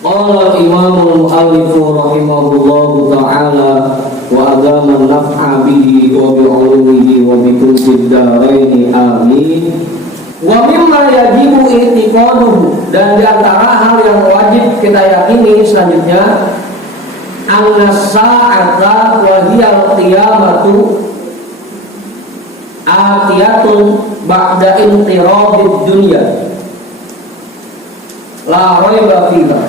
Qala Imamul Mu'allif rahimahullahu ta'ala wa agama naf'a bihi wa bi'ulumihi wa bikulli daraini amin. Wa mimma yajibu i'tiqaduhu, dan di antara hal yang wajib kita yakini selanjutnya, anna sa'ata wa hiya al-qiyamatu atiyatun ba'da intiradid dunya la raiba fiha.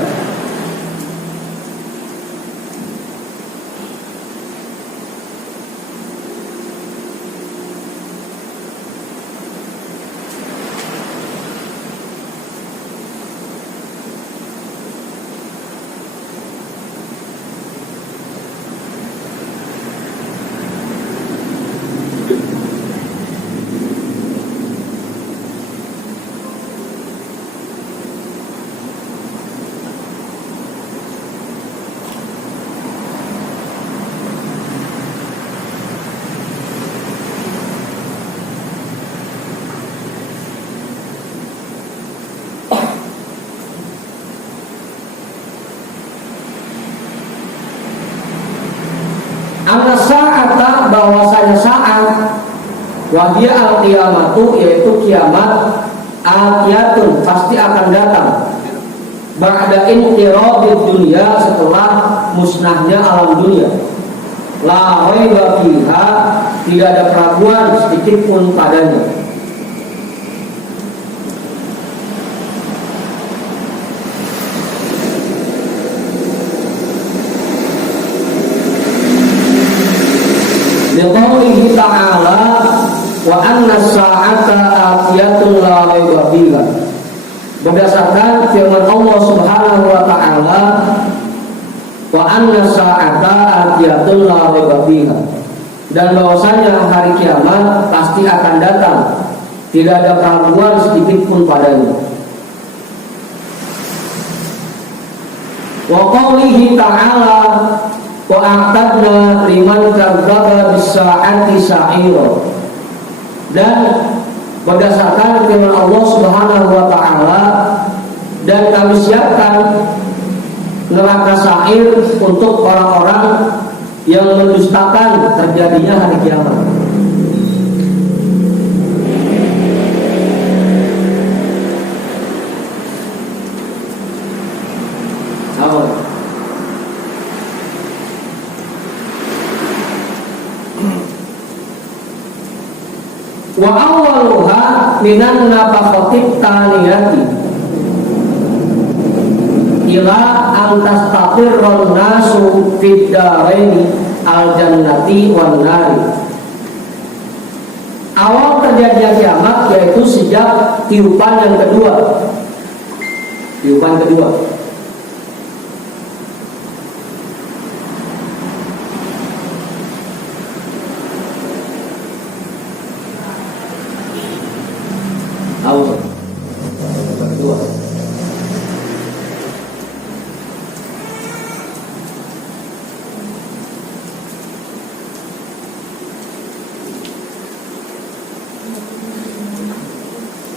Anna sa'ata, bahwasanya saat, wahia al-qiyamatu, yaitu kiamat, atiyatun, pasti akan datang, ba'da intiradid dunya, setelah musnahnya alam dunia, la raiba fiha, tidak ada keraguan sedikit pun padanya. Liqaulihi ta'ala wa anna sa'ata atiyatun la raiba fiha, berdasarkan firman Allah Subhanahu wa ta'ala, wa anna sa'ata atiyatun la raiba fiha, dan bahwasanya hari kiamat pasti akan datang, tidak ada keraguan sedikit pun padanya. Wa qaulihi ta'ala wa a'tadna liman kadzdzaba bis-sa'ati sa'ira, dan berdasarkan firman Allah Subhanahu wa ta'ala, dan kami siapkan neraka sa'ir untuk orang-orang yang mendustakan terjadinya hari kiamat. Wa awwaluha minan nafaqatit taniyati ila an tastaqirran nasu fid daraini al jannati wan nari. Awal terjadinya kiamat yaitu sejak tiupan yang kedua. Tiupan kedua.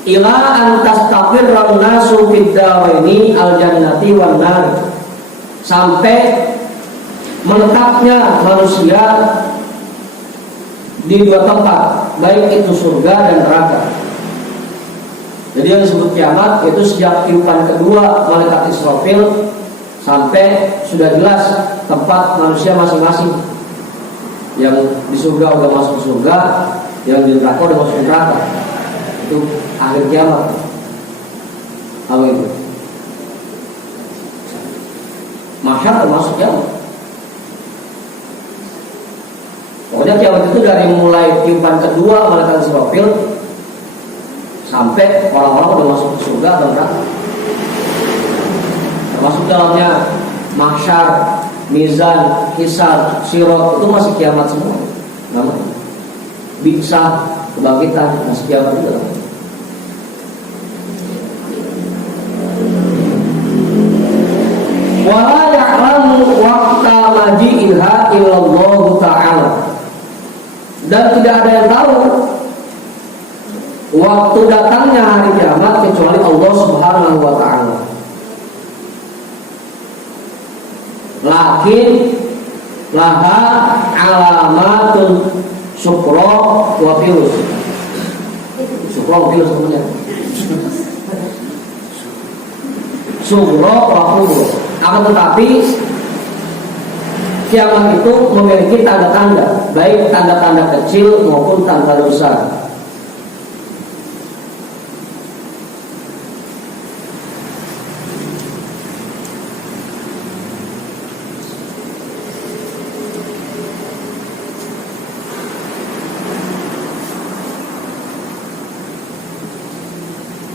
Ila antas taqirran nasu fid daraini al jannati wan nar, sampai menetapnya manusia di dua tempat, baik itu surga dan neraka. Jadi yang disebut kiamat itu sejak tiupan kedua malaikat Israfil sampai sudah jelas tempat manusia masing-masing. Yang di surga udah masuk surga, yang di neraka udah masuk neraka. Itu akhir kiamat. Apa itu? Mahsyar termasuk kiamat. Pokoknya kiamat itu dari mulai tiupan kedua malaikat Israfil sampai orang-orang udah masuk ke surga atau neraka. Termasuk dalamnya mahsyar, mizan, hisab, sirat, itu masih kiamat semua. Namanya biksa, kebangkitan, masih kiamat juga. Wala ya'lamu waqta maji'iha illallah ta'ala, dan tidak ada yang tahu waktu datangnya hari kiamat kecuali Allah Subhanahu wa ta'ala. lakin laha alamatun sukro wa virus. Sukro wa virus kemudian sukro wa virus. Akan tetapi kiamat itu memiliki tanda-tanda, baik tanda-tanda kecil maupun tanda besar.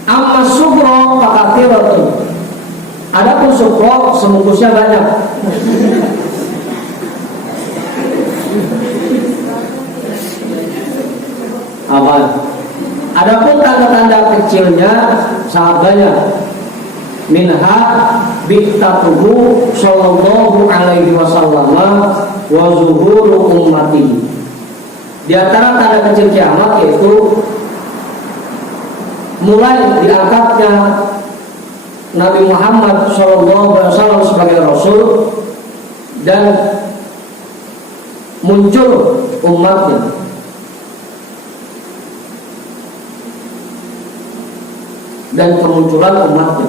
Amma sukro fakatiratun. Adapun sukro semungkusnya banyak. Aman. Adapun tanda-tanda kecilnya sangat banyak. Minha biktatuhu sallallahu alaihi wasallam wa zuhuru ummati. Di antara tanda kecil kiamat yaitu mulai diangkatnya Nabi Muhammad sallallahu alaihi wasallam sebagai rasul dan muncul umatnya. Dan kemunculan umatnya.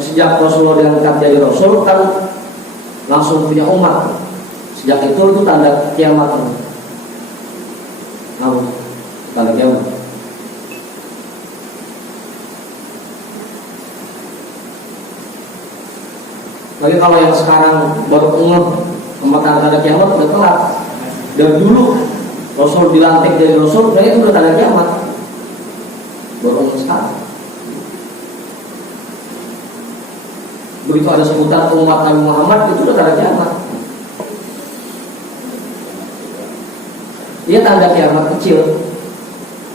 Sejak Rasulullah diangkat jadi Rasul kan langsung punya umat. Sejak itu tanda kiamat. Tanda kiamat. Lagi kalau yang sekarang baru ngeh sama tanda kiamat udah telat. Dari dulu Rasul dilantik jadi Rasul, itu udah tanda kiamat. Baru sekarang. Begitu ada sebutan umat Nabi Muhammad, itu udah tanda kiamat. Dia tanda kiamat kecil,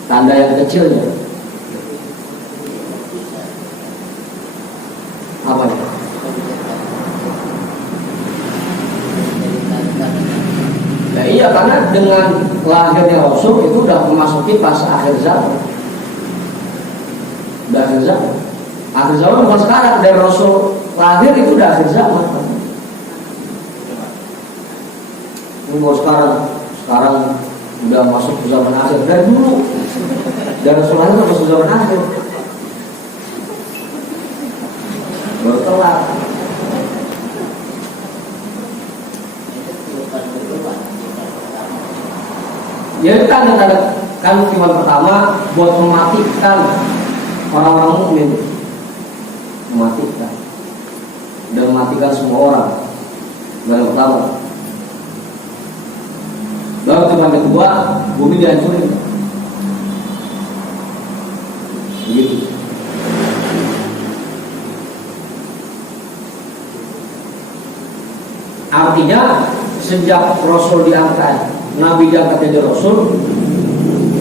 tanda yang kecilnya. Apa ya? Ya iya, karena dengan lahirnya Rasul itu udah memasuki pas akhir zaman. Udah akhir zaman. Akhir zaman bukan sekarang, dari Rasul lahir itu udah akhir zaman. Ini sekarang udah masuk ke zaman akhir. Dari dulu, dari Rasul lahir masuk ke zaman akhir. Baru telat. Jadi tanda-tanda kan firman pertama buat mematikan orang-orang mukmin, mematikan dan mematikan semua orang. Yang pertama. Lalu firman kedua, bumi dihancurin. Begitu. Artinya sejak Rasul diangkat, Nabi diangkat jadi Rasul,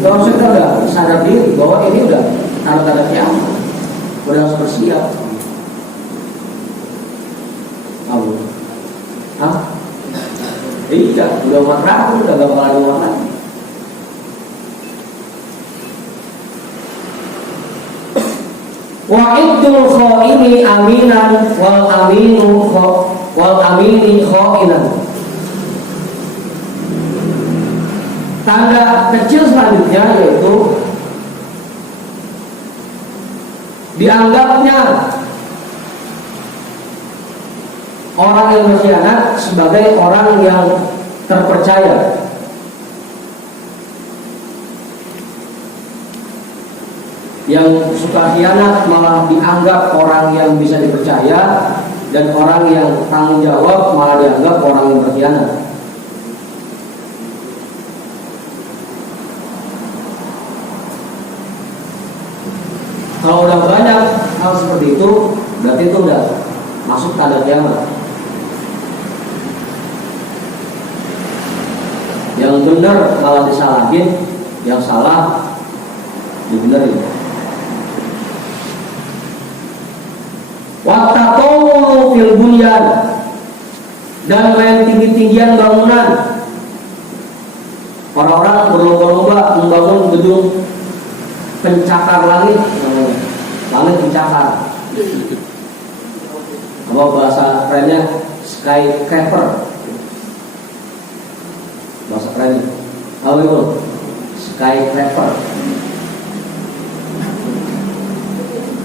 Rasul itu udah sadar diri bahwa ini udah tanda-tanda kiamat, udah harus bersiap. Tahu? Hah? Iya, udah umat ragu, udah gak bakal umat lagi. Wa idul khaini aminan wal amini khainan. Tanda kecil selanjutnya yaitu dianggapnya orang yang berkhianat sebagai orang yang terpercaya. Yang suka khianat malah dianggap orang yang bisa dipercaya, dan orang yang tanggung jawab malah dianggap orang yang berkhianat. Kalau udah banyak hal seperti itu, berarti itu udah masuk tanda kiamat. Yang benar malah disalahin, yang salah dibenerin. Wattaqulu fil bunyan, dan main tinggi-tinggian bangunan. Orang-orang berlomba-lomba membangun gedung pencakar langit, langit pencakar. Apa bahasa kerennya? skyscraper, bahasa keren. Apa itu? Skyscraper.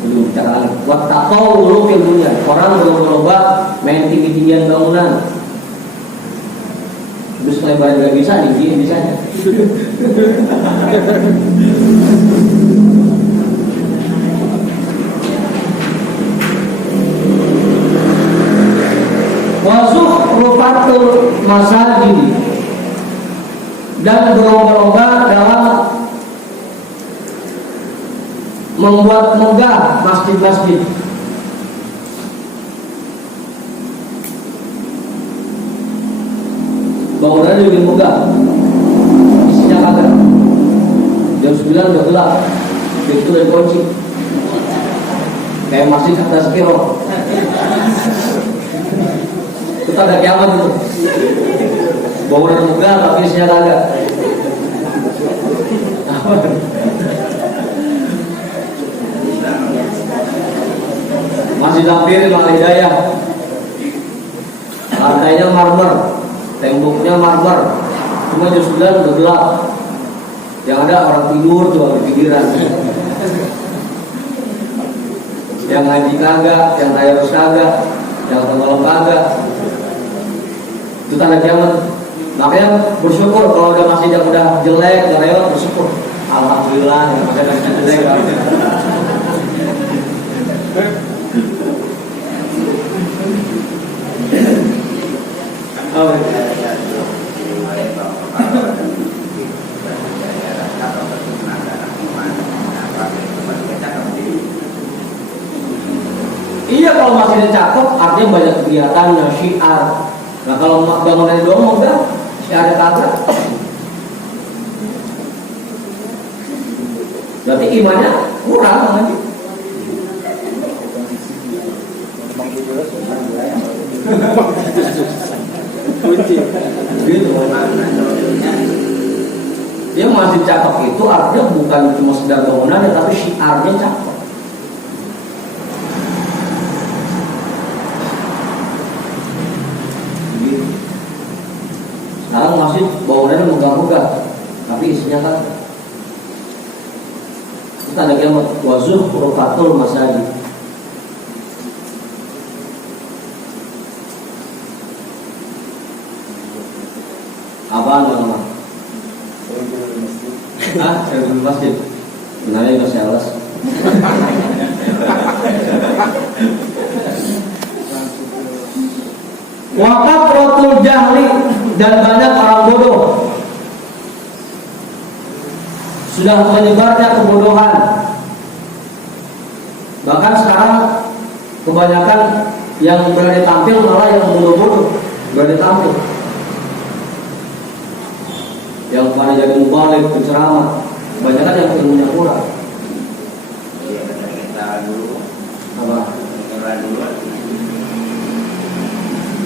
Belum bicara lagi. Buat tak tahu dulu ilmunya. Orang berlomba main tinggi-tinggian bangunan. Terus lebar juga bisa, tinggi bisanya. Wasuh rufatul masajid, dan berlomba-lomba dalam membuat megah masjid-masjid. Bangunannya lebih megah, isinya kagak. Jam 9 udah gelap, pintu dan kunci. Kayak masjid atas kiro. Itu ada kiamat itu. Bangunan megah tapi isinya kagak. Masih Dapir Al Hidayah, lantainya marmer, temboknya marmer, cuma jam 9 udah gelap. Yang ada orang tidur cuma di pinggiran. Yang ngaji kagak, yang tadarus kagak, yang tenggelam kagak. Itu tanda kiamat. Makanya bersyukur kalau udah masjid yang udah jelek, udah lewat, bersyukur. Alhamdulillah, yang masih ada jelek. Iya, kalau masjidnya cakep artinya banyak kegiatannya, syiar. Nah kalau bangunan doang udah syiarnya kagak, berarti imannya kurang lagi. Gitu. Dia masih cakep itu artinya bukan cuma sekedar bangunannya, tapi syiarnya cakep. Sekarang masjid bangunannya megah-megah, tapi isinya kan kita ada kiamat. Wazuh rufatul masajid. Apaan nama? Saya dulu masjid. Benarnya juga sales. Wakaf rotul jahli, dan banyak orang bodoh. Sudah menyebarnya kebodohan. Bahkan sekarang kebanyakan yang berani tampil malah yang bodoh-bodoh berani tampil. Yang pada jadi mubalik, penceramah, kebanyakan yang ilmunya kurang. Apa?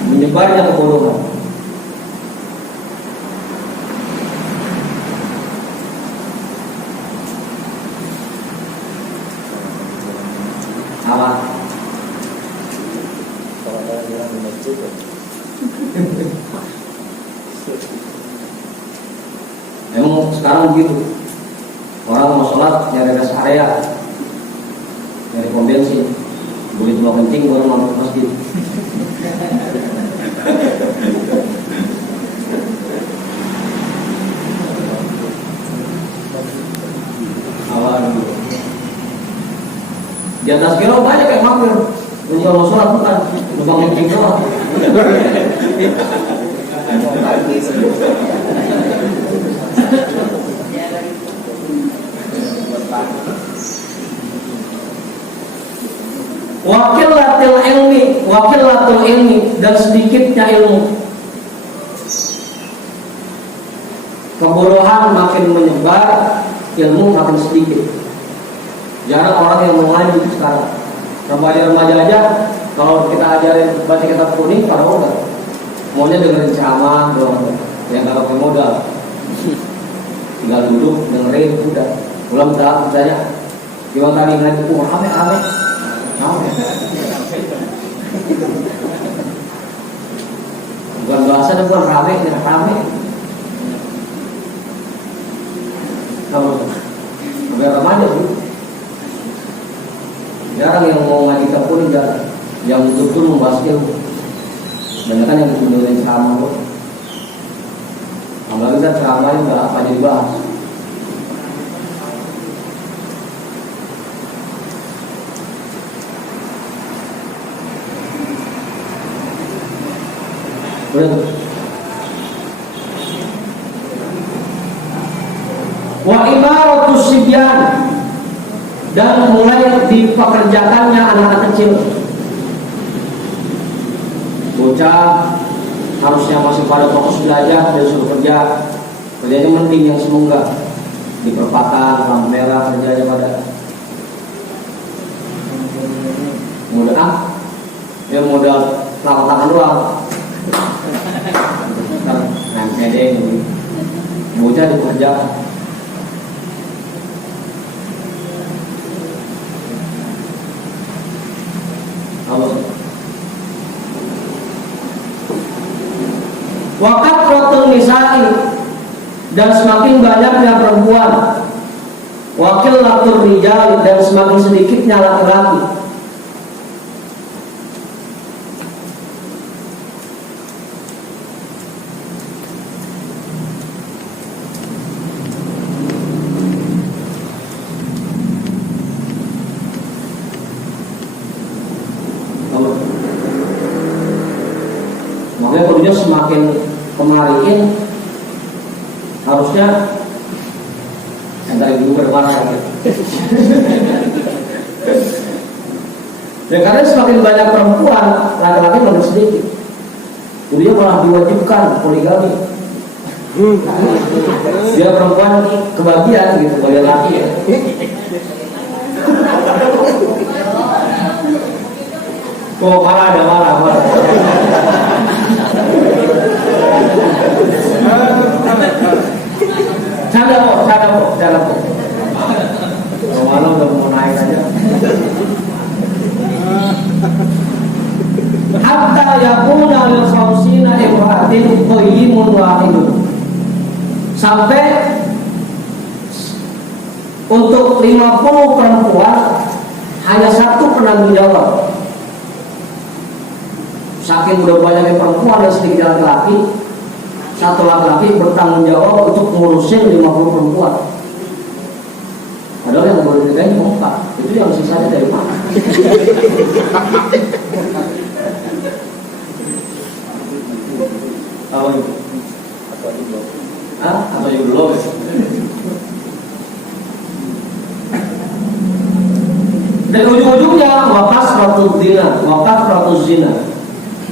Menyebarnya kebodohan. Apa? Emang sekarang begitu. Orang mau sholat nyari rest area, nyari pom bensin, begitu mau kencing baru masuk masjid. Di atas kilo banyak kayak makmur. Lu kalau sholat bukan lubang kencing doang. Wakilatul ilmi, dan sedikitnya ilmu. Kebodohan makin menyebar, ilmu makin sedikit. Jarang orang yang mau ngaji sekarang. Remaja-remaja aja kalau kita ajarin baca kitab kuning pada enggak. Maunya dengerin ceramah doang, yang nggak pakai modal. Tinggal duduk dengerin udah. Ulang tak percaya. Gimana tadi ngaji rame. Bukan bahasa dan bukan rame, ya rame. Kamu, biar remaja sih. Jarang yang mau ngaji pun jarang. Yang betul-betul membahas ilmu. Banyak kan yang menurut ceramah kok. Apalagi kita ceramahnya nggak apa aja dibahas. Wa imaratus sibyan, dan mulai dipekerjakannya anak-anak kecil. Bocah harusnya masih pada fokus belajar dan suruh kerja. Kerjanya mending yang semoga di perempatan lampu merah kerjanya pada modal ya modal telapak tangan doang. Nanti ada yang bocah dikerjakan. Wakat rotul nisa'i, dan semakin banyaknya perempuan. Wakil latur rijal, dan semakin sedikitnya laki-laki. Makanya kudunya semakin kemariin harusnya dari dulu berwarna ya. Ya karena semakin banyak perempuan, laki-laki makin sedikit. Kudunya malah diwajibkan poligami. Dia perempuan kebagian gitu, bagian laki ya. Oh marah ada marah. Canda kok. Malam udah mau naik aja. Hatta yakuna lil khamsina imra'atin qayyimun wahidun. Sampai untuk 50 perempuan hanya satu penanggung jawab. Saking udah banyaknya perempuan dan sedikit laki-laki, satu laki-laki bertanggung jawab untuk ngurusin 50 perempuan. Padahal yang boleh nikahin cuma 4. Itu yang sisanya dari mana? Apa itu? Atau yang belum? Dan ujung-ujungnya wakas ratus zina,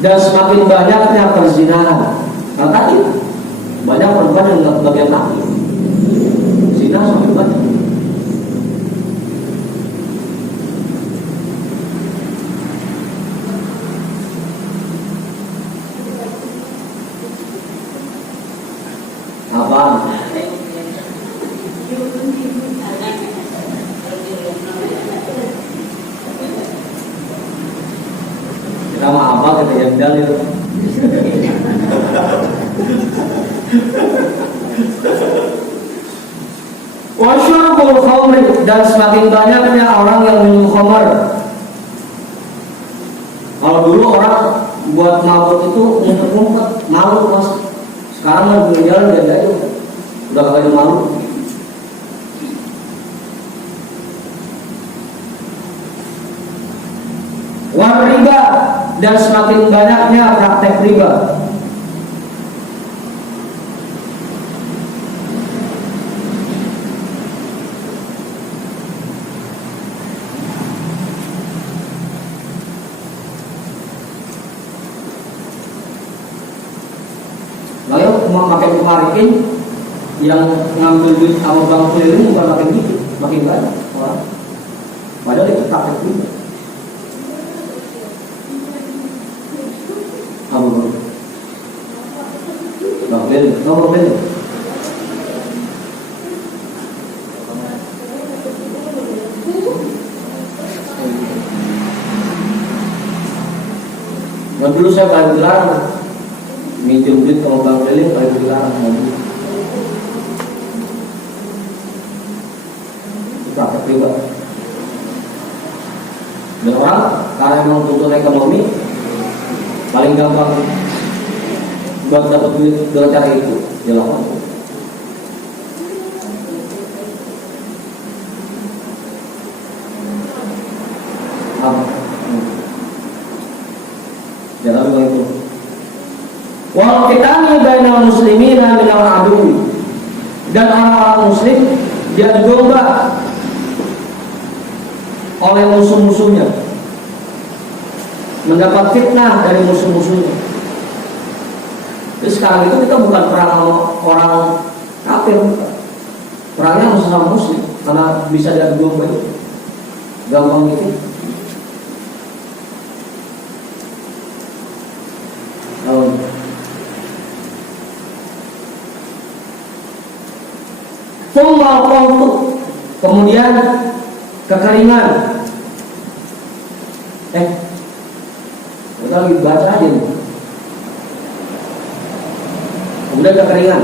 dan semakin banyaknya perzinahan. Nah tadi banyak perempuan yang bagian laki, zina semakin banyak. Apaan? Kita mah apa kita yang dalil. Wasyurbul khamri, dan semakin banyaknya orang yang minum khamr. Kalau dulu orang buat mabuk itu ngumpet-ngumpet, malu mas. Sekarang kan punya jalan dia aja, udah gak ada malu. War riba, dan semakin banyaknya praktek riba. Makin kemariin yang ngambil duit sama bank keliling bukan makin dikit, makin banyak orang. Padahal itu praktek juga. Abu Bakar, nomor beli. Dan dulu saya paling dilarang minjem duit kalau bang keliling kalau dilarang mobil. Itu praktek pribadi. Dan orang karena memang tuntutan ekonomi paling gampang buat dapat duit dengan cara itu dilakukan. Jangan lupa itu. Wal fitani bainal muslimina minal adu. Dan orang-orang muslim dia domba oleh musuh-musuhnya, mendapat fitnah dari musuh-musuhnya. Jadi sekarang itu kita bukan perang sama orang kafir, perangnya musuh sama muslim, karena bisa diadu domba itu gampang itu. Kemudian kekeringan. Kita lagi baca aja nih. Kemudian kekeringan.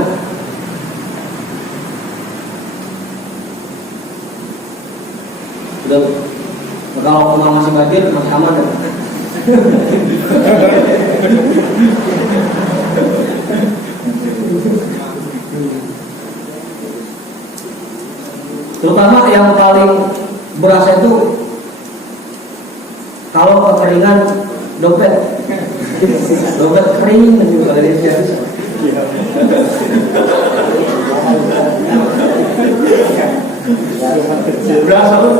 Sudah, kalau masih banjir masih aman ya? Terutama yang paling berasa itu kalau kekeringan dompet kering juga dari sini. Berasa tuh.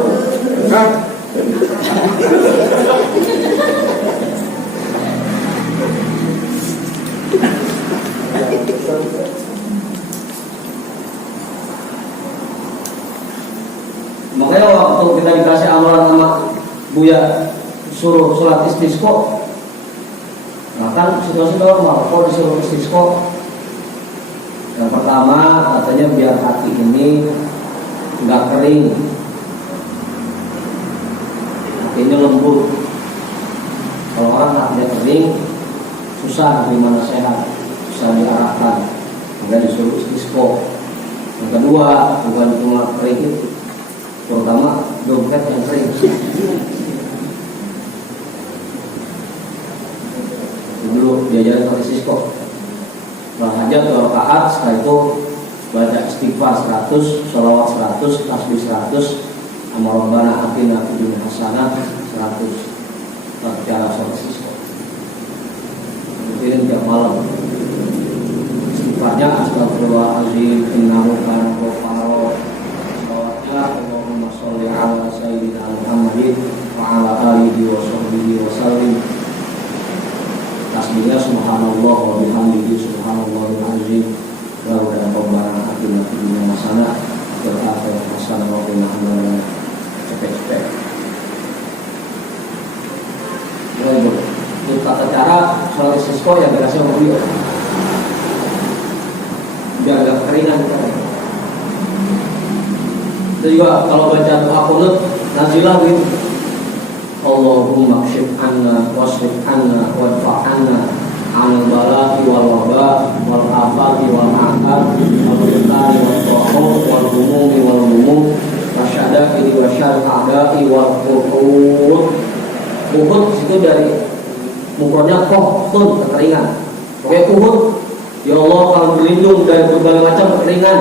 Makanya waktu kita dikasih amalan sama Buya suruh sholat istisqo, nah kan situasi normal, kok disuruh istisqo? Yang pertama katanya biar hati ini nggak kering, hatinya lembut. Kalau orang hatinya kering, susah gimana sehat, susah diarahkan, maka disuruh istisqo. Yang kedua bukan cuma kering itu, terutama dompet yang kering. Dulu diajarin pakai istisqo. Hajat 2 rakaat, setelah itu baca istighfar 100, sholawat 100, tasbih 100, amal rabbana atina fid dunya hasanah 100. Cara sholat istisqo. Ini tiap malam. Istighfarnya astagfirullahaladzim innahu kana ghafara. Sholawatnya Allahumma sholli ala sayyidina Muhammadin wa ala alihi wa sahbihi wa sallim. Tasbihnya subhanallah wa bihamdihi subhanallahil azim. Lalu dan pembahasan atina fid dunya hasanah wa akhirah hasanah wa qina adzabannar. Cepet-cepet. Itu tata cara sholat istisqo yang berhasil mobil. Biar agak keringan kita. Itu juga kalau baca doa qunut nazilah gitu. Allahumma kshif anna wasrif anna wadfa' anna anil bala'i wal waba' wal afati wal ma'afat wal fitani wal ta'ud wal humumi wal humum wasyadaki wa syar'adaki wal qur'ud. Uhud itu dari mukanya kohtun, kekeringan. Oke, Uhud, ya Allah kalau berlindung dari berbagai macam kekeringan,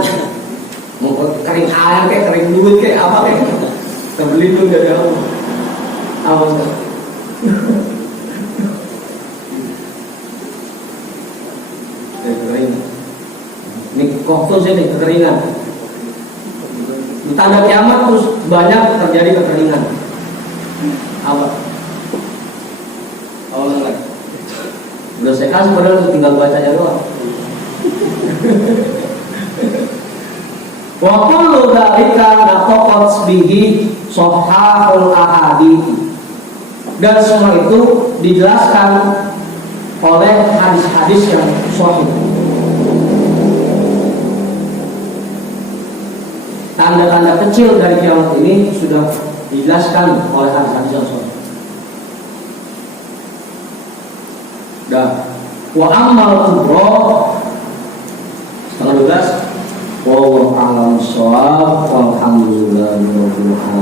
mau kering air kayak kering duit kayak apa kayak, kita berlindung dari Allah. Awas kan? Kekeringan. Ini kohtun sini kekeringan. Tanda kiamat terus banyak terjadi kekeringan. Apa? Udah saya kasih padahal tinggal bacanya doang. Wa kullu dzalika naqat bihi sahahul ahadits. Dan semua itu dijelaskan oleh hadis-hadis yang sahih. Tanda-tanda kecil dari kiamat ini sudah dijelaskan oleh hadis-hadis yang sahih. Dan Wa ammal kubra tanggal 12. Wallahu a'lam bishawab. Walhamdulillahirabbil alamin.